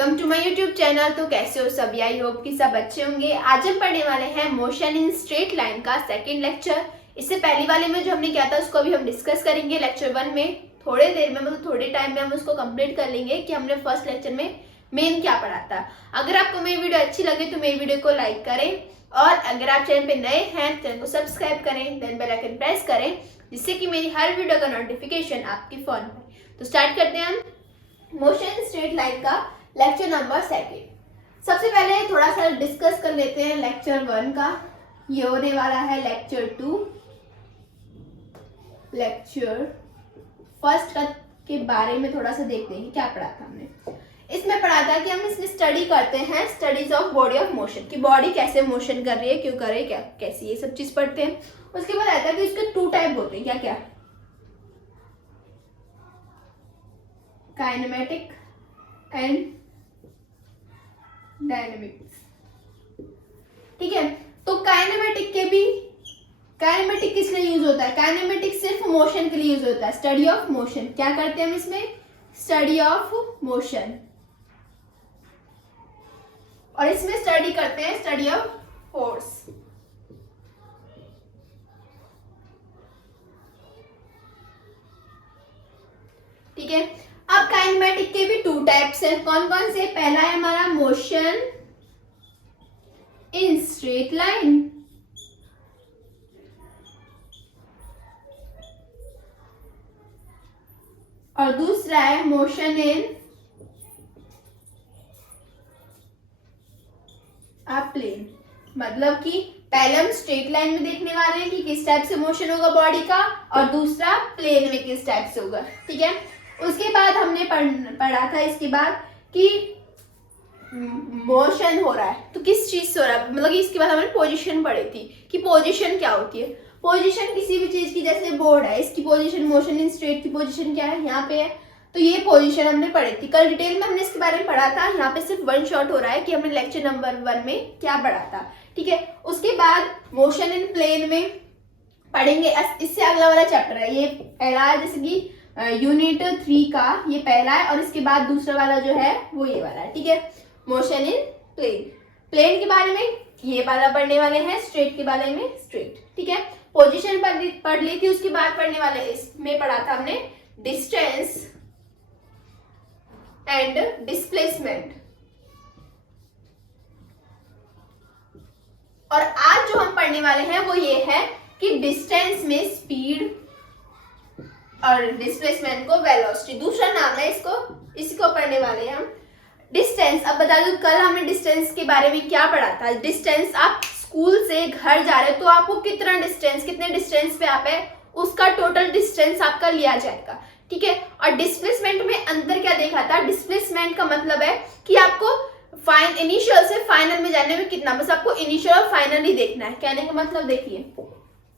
Welcome to my YouTube channel. तो कैसे हो सभी? आई होप कि सब अच्छे होंगे। आज हम पढ़ने वाले हैं मोशन इन स्ट्रेट लाइन का सेकंड लेक्चर। इससे पहले वाले में जो हमने किया था उसको अभी हम डिस्कस करेंगे लेक्चर 1 में। थोड़े देर में मतलब थोड़े टाइम में हम उसको कंप्लीट कर लेंगे कि हमने फर्स्ट लेक्चर में मेन क्या पढ़ा था। अगर आपको मेरी वीडियो अच्छी लगे तो मेरी वीडियो को लाइक करें और अगर आप चैनल पे नए हैं तो चैनल को सब्सक्राइब करें, देन बेल आइकन प्रेस करें जिससे कि मेरी हर वीडियो का नोटिफिकेशन आपके फोन पर। तो स्टार्ट करते हैं हम मोशन स्ट्रेट लाइन का लेक्चर नंबर 2। सबसे पहले थोड़ा सा डिस्कस कर लेते हैं लेक्चर 1 का। ये होने वाला है लेक्चर 2। लेक्चर फर्स्ट का के बारे में थोड़ा सा देखते हैं क्या पढ़ा था हमने। इसमें पढ़ा था कि हम इसमें स्टडी करते हैं studies of body of motion, कि बॉडी कैसे मोशन कर रही है, क्यों कर रही है, क्या कैसी, ये सब चीज पढ़ते हैं। उसके बाद आता है कि इसके 2 टाइप होते हैं, क्या क्या, काइनेमेटिक एंड डायनेमिक्स। ठीक है, तो काइनेमेटिक किस लिए यूज होता है? काइनेमेटिक सिर्फ मोशन के लिए यूज होता है, स्टडी ऑफ मोशन। क्या करते हैं हम इसमें? Study of motion. और इसमें स्टडी करते हैं स्टडी ऑफ फोर्स। ठीक है, अब काइनेमेटिक के भी 2 टाइप्स हैं। कौन कौन से? पहला है हमारा मोशन इन स्ट्रेट लाइन, और दूसरा है मोशन इन अ प्लेन। मतलब कि पहले हम स्ट्रेट लाइन में देखने वाले हैं कि किस टाइप से मोशन होगा बॉडी का, और दूसरा प्लेन में किस टाइप से होगा। ठीक है, उसके बाद हमने पढ़ा था इसके बाद कि मोशन हो रहा है तो किस चीज से हो रहा है, मतलब कि इसके बाद हमने पोजीशन पढ़ी थी कि पोजीशन क्या होती है। पोजीशन किसी भी चीज की, जैसे बोर्ड है, इसकी पोजीशन, मोशन इन स्ट्रेट की पोजीशन क्या है, यहाँ पे है, तो ये पोजीशन हमने पढ़ी थी। कल डिटेल में हमने इसके बारे में पढ़ा था। यहाँ पे सिर्फ 1 शॉट हो रहा है कि हमने लेक्चर नंबर 1 में क्या पढ़ा था। ठीक है, उसके बाद मोशन इन प्लेन में पढ़ेंगे। इससे अगला वाला चैप्टर है, ये पहला है, जैसे कि यूनिट 3 का ये पहला है, और इसके बाद दूसरा वाला जो है वो ये वाला है। ठीक है, मोशन इन प्लेन। प्लेन के बारे में ये वाला पढ़ने वाले हैं, स्ट्रेट के बारे में स्ट्रेट। ठीक है, पोजीशन पढ़ ली थी। उसके बाद पढ़ने वाले इसमें पढ़ा था हमने डिस्टेंस एंड डिस्प्लेसमेंट। और आज जो हम पढ़ने वाले हैं वो ये है कि डिस्टेंस में स्पीड और डिस्प्लेसमेंट को वेलोसिटी, दूसरा नाम है इसको, इसी को पढ़ने वाले हैं हम। डिस्टेंस, अब बता दूं कल हमने डिस्टेंस के बारे में क्या पढ़ा था। डिस्टेंस, आप स्कूल से घर जा रहे हो तो आपको कितने डिस्टेंस पे आप है, उसका टोटल डिस्टेंस आपका लिया जाएगा। ठीक है, और डिस्प्लेसमेंट में अंतर क्या देखा था? डिस्प्लेसमेंट का मतलब है कि आपको इनिशियल से फाइनल में जाने में कितना, बस आपको इनिशियल और फाइनल ही देखना है। कहने का मतलब देखिए,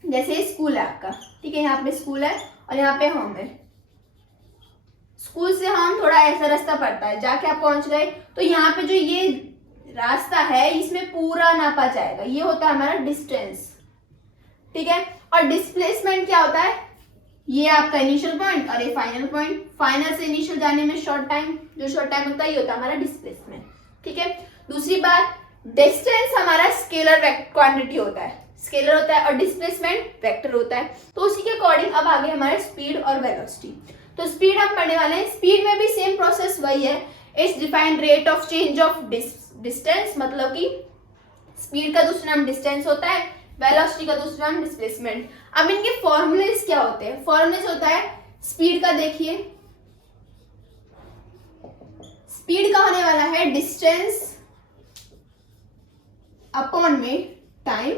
जैसे स्कूल है आपका, ठीक है, यहाँ पे स्कूल है और यहाँ पे होम है। स्कूल से हम थोड़ा ऐसा रास्ता पड़ता है, जाके आप पहुंच गए तो यहाँ पे जो ये रास्ता है इसमें पूरा नापा जाएगा, ये होता है हमारा डिस्टेंस। ठीक है, और डिस्प्लेसमेंट क्या होता है? ये आपका इनिशियल पॉइंट और ये फाइनल पॉइंट। फाइनल से इनिशियल जाने में शॉर्ट टाइम लगता है, ये होता है हमारा डिस्प्लेसमेंट। ठीक है, दूसरी बात, डिस्टेंस हमारा स्केलर क्वांटिटी होता है, स्केलर होता है, और डिस्प्लेसमेंट वेक्टर होता है। तो उसी के अकॉर्डिंग अब आगे हमारे स्पीड और वेलोसिटी। तो स्पीड हम पढ़ने वाले हैं। स्पीड में भी सेम प्रोसेस वही है, it's defined rate of change of distance, मतलब कि स्पीड का दूसरा नाम डिस्टेंस होता है, वेलोसिटी का दूसरा नाम डिस्प्लेसमेंट। अब इनके फॉर्मूलेस क्या होते हैं? फॉर्मूलेस होता है स्पीड का, देखिए स्पीड का होने वाला है डिस्टेंस अपॉन में टाइम,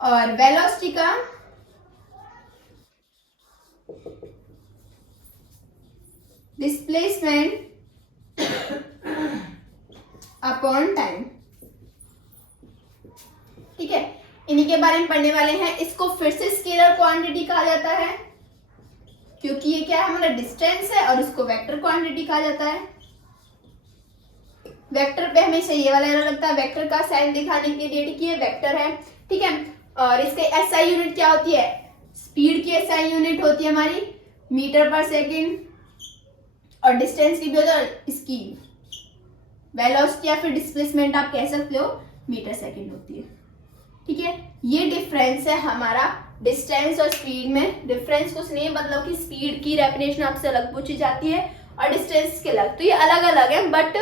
और वेलोसिटी का डिस्प्लेसमेंट अपॉन टाइम। ठीक है, इन्हीं के बारे में पढ़ने वाले हैं। इसको फिर से स्केलर क्वांटिटी कहा जाता है क्योंकि ये क्या है, हमारा डिस्टेंस है, और इसको वेक्टर क्वांटिटी कहा जाता है। वेक्टर पे हमेशा ये वाला एरो लगता है, वेक्टर का साइन दिखाने के लिए कि ये वेक्टर है। ठीक है, और इसके एसआई यूनिट क्या होती है? स्पीड की एसआई यूनिट होती है हमारी मीटर पर सेकंड, और डिस्टेंस की भी होता है, इसकी वेलोसिटी या फिर डिस्प्लेसमेंट आप कह सकते हो मीटर सेकंड होती है। ठीक है, ये डिफरेंस है हमारा डिस्टेंस और स्पीड में। डिफरेंस कुछ नहीं है, मतलब कि स्पीड की डेफिनेशन आपसे अलग पूछी जाती है और डिस्टेंस के अलग, तो ये अलग अलग है बट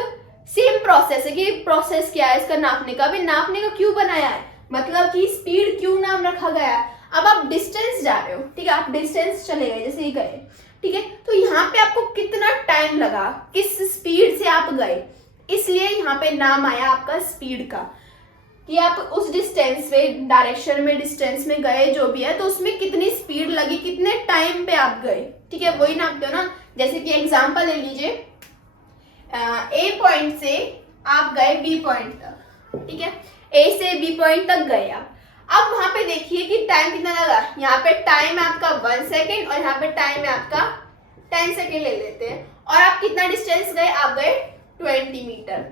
सेम प्रोसेस है कि प्रोसेस क्या है इसका नापने का। भी नापने का क्यों बनाया है, मतलब कि स्पीड क्यों नाम रखा गया है। अब आप डिस्टेंस जा रहे हो, ठीक है, आप डिस्टेंस चले गए, जैसे ही गए, ठीक है, तो यहाँ पे आपको कितना टाइम लगा, किस स्पीड से आप गए, इसलिए यहाँ पे नाम आया आपका स्पीड का, कि आप उस डिस्टेंस में, डायरेक्शन में, डिस्टेंस में गए जो भी है, तो उसमें कितनी स्पीड लगी, कितने टाइम पे आप गए। ठीक है, वही नापते हो ना। जैसे कि एग्जांपल ले लीजिए, ए पॉइंट से आप गए बी पॉइंट तक, ठीक है, ए से बी पॉइंट तक गए आप। अब वहां पे देखिए कि टाइम कितना लगा। यहाँ पे टाइम है आपका 1 सेकेंड और यहाँ पे टाइम है आपका 10 सेकेंड ले लेते हैं। और आप कितना डिस्टेंस गए, आप गए 20 मीटर।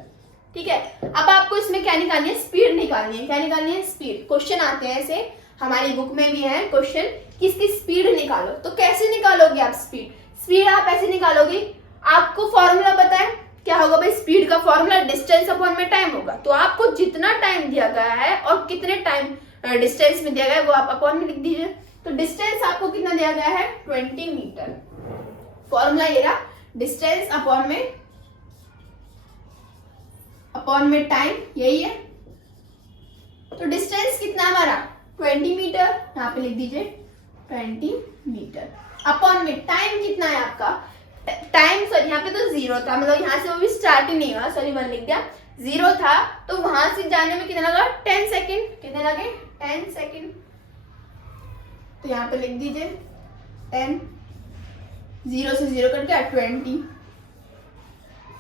ठीक है, अब आपको इसमें क्या निकालनी है, स्पीड निकालनी है। क्या निकालनी है, स्पीड। क्वेश्चन आते हैं ऐसे, हमारी बुक में भी है क्वेश्चन कि इसकी स्पीड निकालो। तो कैसे निकालोगे आप स्पीड? स्पीड आप ऐसे निकालोगे, आपको फॉर्मूला पता है क्या होगा भाई, स्पीड का फॉर्मूला डिस्टेंस अपॉन में टाइम होगा। तो आपको जितना टाइम दिया गया है और कितने टाइम डिस्टेंस में दिया गया है वो आप अपॉन में लिख दीजिए। तो डिस्टेंस आपको कितना दिया गया है, 20 मीटर। फॉर्मूला ये रहा, डिस्टेंस अपॉन में टाइम, यही है। तो डिस्टेंस कितना हमारा 20 मीटर, यहाँ पे लिख दीजिए 20 मीटर। अपॉन में टाइम कितना है आपका, टाइम सॉरी यहाँ पे तो 0 था, मतलब यहाँ से वो भी स्टार्ट ही नहीं हुआ, सॉरी 1 लिख दिया, 0 था, तो वहां से जाने में कितना लगा, 10 सेकेंड। कितने लगे, 10 सेकेंड। तो यहाँ पे लिख दीजिए 10, 0 से 0 कट गया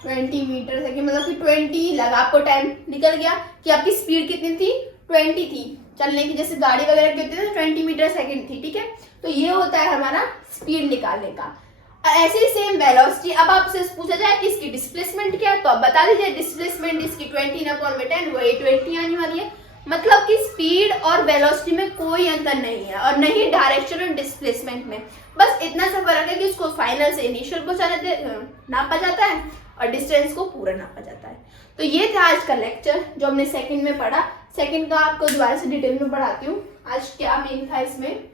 20 मीटर सेकेंड, मतलब कि 20 लगा आपको, टाइम निकल गया कि आपकी स्पीड कितनी थी, 20 थी चलने की। जैसे गाड़ी वगैरह की होती है 20 मीटर सेकेंड थी। ठीक है, तो ये होता है हमारा स्पीड निकालने का। ऐसे ही सेम वेलोसिटी। अब आपसे पूछा जाए कि इसकी डिस्प्लेसमेंट क्या है, तो आप बता दीजिए डिस्प्लेसमेंट इसकी 20/10, वही 20 आने वाली है। मतलब कि स्पीड और वेलोसिटी में कोई अंतर नहीं है, और नहीं डायरेक्शन और डिस्प्लेसमेंट में। बस इतना सा फर्क है कि उसको फाइनल से इनिशियल नापा जाता है और डिस्टेंस को पूरा नापा जाता है। तो ये था आज का लेक्चर जो हमने सेकंड में पढ़ा। सेकंड का आपको दोबारा से डिटेल में पढ़ाती हूँ आज क्या मेन था इसमें।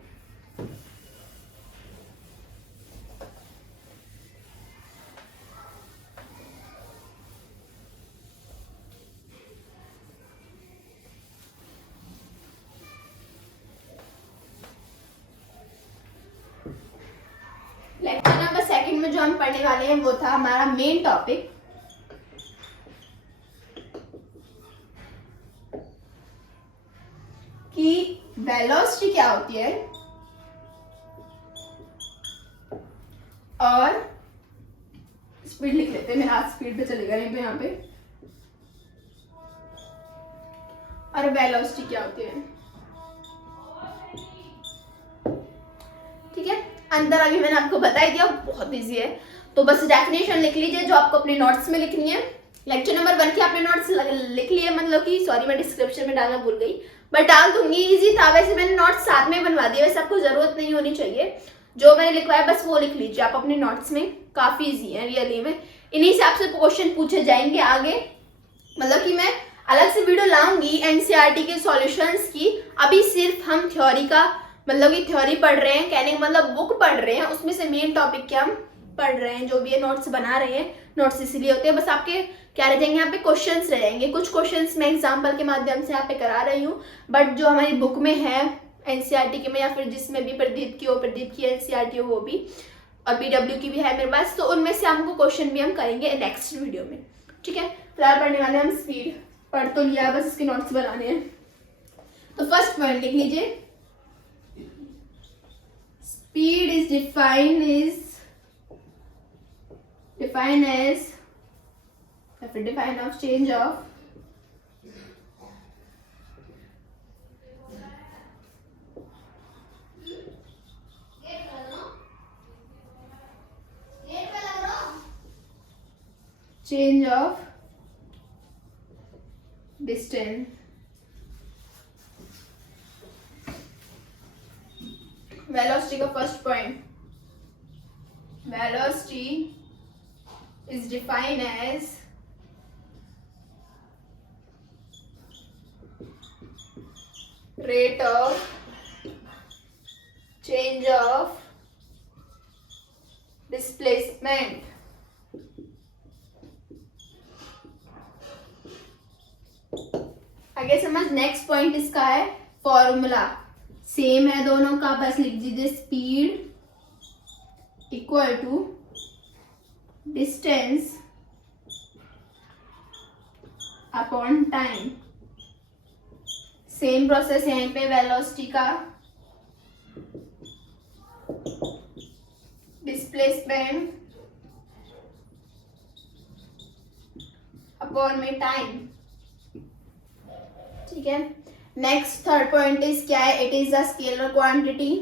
लेक्चर नंबर सेकंड में जो हम पढ़ने वाले हैं वो था हमारा मेन टॉपिक, कि वेलोसिटी क्या होती है और स्पीड लिख लेते हैं। मेरा हाथ स्पीड पे चलेगा नहीं तो यहाँ पे। और वेलोसिटी क्या होती है, ठीक है। अंदर अभी मैंने आपको बता ही दिया, बहुत इजी है। तो बस डेफिनेशन लिख लीजिए जो आपको अपने नोट्स में लिखनी है। लेक्चर नंबर 1 की आपने नोट्स लिख लिए, मतलब कि सॉरी मैं डिस्क्रिप्शन में डालना भूल गई, बट डाल दूंगी। इजी था वैसे, मैंने नोट्स साथ में बनवा दिए, वैसे आपको जरूरत नहीं होनी चाहिए। जो मैंने लिखवाया बस वो लिख लीजिए आप अपने नोट्स में, काफी इजी है रियली में। इन्हीं से आपसे क्वेश्चन पूछे जाएंगे आगे। मतलब कि मैं अलग से वीडियो लाऊंगी एनसीईआरटी के सॉल्यूशंस की। अभी सिर्फ हम थ्योरी का, मतलब कि थ्योरी पढ़ रहे हैं, कहने का मतलब बुक पढ़ रहे हैं, उसमें से मेन टॉपिक क्या हम पढ़ रहे हैं, जो भी है नोट्स बना रहे हैं। नोट्स इसलिए होते हैं, बस आपके क्या रह जाएंगे यहाँ पे, क्वेश्चंस रह जाएंगे। कुछ क्वेश्चंस मैं एग्जांपल के माध्यम से यहाँ पे करा रही हूँ, बट जो हमारी बुक में है एनसीईआरटी के में, या फिर जिसमें भी प्रदीप की एनसीईआरटी हो वो भी, और पीडब्ल्यू की भी है मेरे पास, तो उनमें से हमको क्वेश्चन भी हम करेंगे नेक्स्ट वीडियो में। ठीक है, फिलहाल पढ़ने वाले हम स्पीड। पढ़ तो लिया, बस इसके नोट्स बनाने हैं। तो फर्स्ट पॉइंट लिख लीजिए, speed is defined as change of distance। Velocity का first point, velocity is defined as rate of change of displacement. आगे समझ। नेक्स्ट पॉइंट इसका है फॉर्मूला सेम है दोनों का, बस लिख दीजिए speed equal to distance upon time. Same process यहीं पे वेलोसिटी का, डिस्प्लेसमेंट अपॉन में टाइम। ठीक है। नेक्स्ट थर्ड पॉइंट इज क्या है, it is a scalar quantity.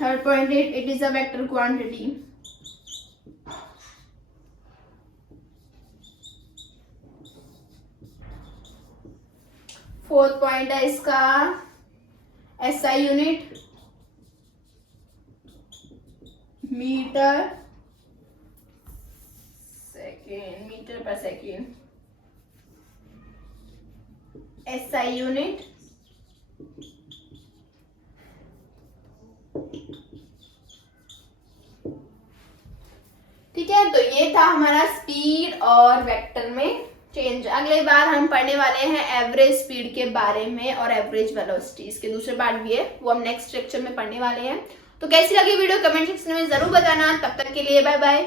Third point it is a vector quantity. Fourth point है इसका एसआई यूनिट, मीटर पर सेकेंड, एसआई यूनिट। ठीक है, तो ये था हमारा स्पीड और वेक्टर में चेंज। अगले बार हम पढ़ने वाले हैं एवरेज स्पीड के बारे में और एवरेज वेलोसिटी, इसके दूसरे पार्ट भी है, वो हम नेक्स्ट लेक्चर में पढ़ने वाले हैं। तो कैसी लगी वीडियो कमेंट सेक्शन में जरूर बताना। तब तक के लिए बाय बाय।